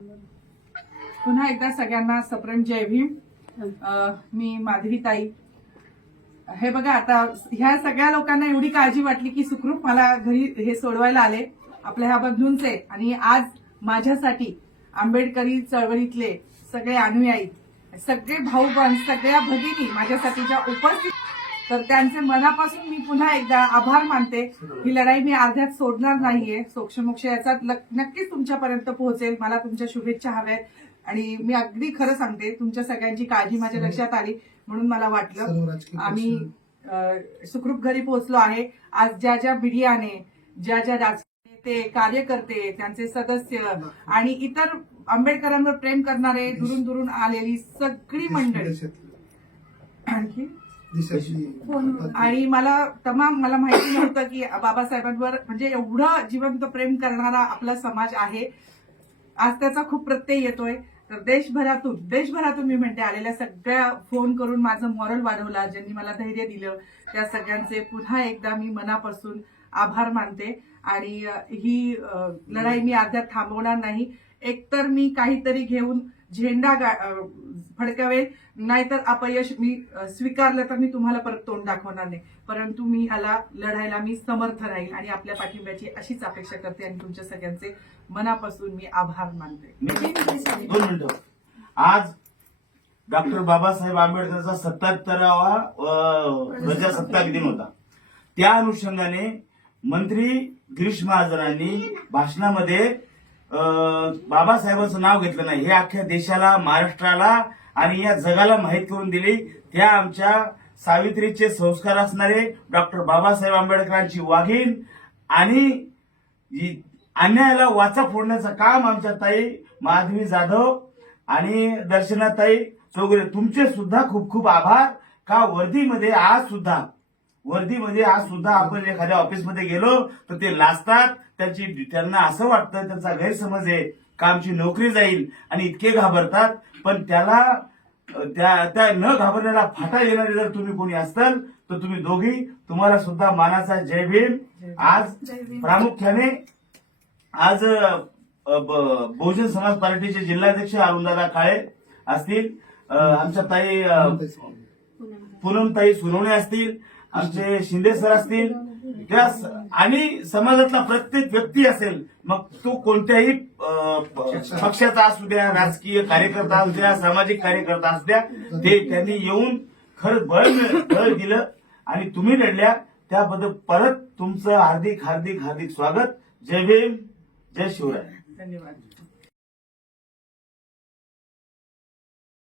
पुन्हा एकदा सगळ्यांना सप्रेम जय भीम। मी माधवी ताई। हे बघा, आता ह्या सगळ्या लोकांना एवढी काळजी वाटली की सुखरूप मला घरी हे सोडवायला आले आपल्या ह्या बंधूंचे। आणि आज माझ्यासाठी आंबेडकरी चळवळीतले सगळे अनुयायी, सगळे भाऊ बंद, सगळ्या भगिनी माझ्यासाठी ज्या उपस्थित, तर त्यांचे मनापासून मी पुन्हा एकदा आभार मानते। ही लढाई मी अर्ध्यात सोडणार नाहीये। सोक्षमोक्ष याचा नक्कीच तुमच्यापर्यंत पोहोचेल। मला तुमच्या शुभेच्छा हव्यात आणि मी अगदी खरं सांगते, तुमच्या सगळ्यांची काळजी माझ्या लक्षात आली म्हणून मला वाटलं आम्ही सुखरूप घरी पोहोचलो आहे। आज ज्या ज्या मीडियाने, ज्या ज्या राजकीय कार्यकर्ते, त्यांचे सदस्य आणि इतर आंबेडकरांवर प्रेम करणारे दुरून दुरून आलेली सगळी मंडळी, आणखी आणि मला माहिती नव्हतं की बाबासाहेबांवर म्हणजे एवढं जिवंत प्रेम करणारा आपला समाज आहे। आज त्याचा खूप प्रत्यय येतोय। तर देशभरातून मी म्हणते आलेल्या सगळ्या फोन करून माझं मॉरल वाढवला, ज्यांनी मला धैर्य दिलं, त्या सगळ्यांचे पुन्हा एकदा मी मनापासून आभार मानते। आणि ही लढाई मी अर्ध्यात थांबवणार नाही। एकतर मी काहीतरी घेऊन झेंडा फडकावेल, नाहीतर अपयश मी स्वीकारलं तर मी तुम्हाला परत तोंड दाखवणार नाही। परंतु मी ह्याला लढायला मी समर्थ राहील आणि आपल्या पाठिंब्याची अशीच अपेक्षा करते आणि तुमच्या सगळ्यांचे मनापासून मी आभार मानते। 2 मिनिटं। आज डॉक्टर बाबासाहेब आंबेडकरचा 77वा प्रजासत्ताक दिन होता। त्या अनुषंगाने मंत्री गिरीश महाजनांनी भाषणामध्ये बाबासाहेबांचं नाव घेतलं नाही, हे अख्ख्या देशाला, महाराष्ट्राला आणि या जगाला माहीत करून दिली। त्या आमच्या सावित्रीचे संस्कार असणारे डॉक्टर बाबासाहेब आंबेडकरांची वाघीण आणि अन्यायाला वाचा फोडण्याचं काम आमच्या ताई माधवी जाधव आणि दर्शनाताई चौगुले, तुमचे सुद्धा खूप खूप आभार। का वर्धीमध्ये आज सुद्धा आपण एखाद्या ऑफिसमध्ये गेलो तर ते लाजतात, त्यांना असं वाटतं, त्यांचा गैरसमज आहे का आमची नोकरी जाईल आणि इतके घाबरतात। पण त्या न घाबरण्याला फाटा येणारे जर तुम्ही कोणी असाल तर तुम्ही दोघी, तुम्हाला सुद्धा मानाचा जय भीम। आज प्रामुख्याने आज बहुजन समाज पार्टीचे जिल्हाध्यक्ष अरुणदादा काळे असतील, आमच्या ताई पूनमताई सोनवणे असतील, आमचे शिंदे सर असतील, आणि समाजातला प्रत्येक व्यक्ती असेल, मग तो कोणत्याही पक्षाचा असू द्या, राजकीय कार्यकर्ता असू द्या, सामाजिक कार्यकर्ता असू द्या, ते त्यांनी येऊन खरंच बळ दिलं आणि तुम्ही लढल्या, त्याबद्दल परत तुमचं हार्दिक स्वागत। जय भीम, जय शिवराय। धन्यवाद।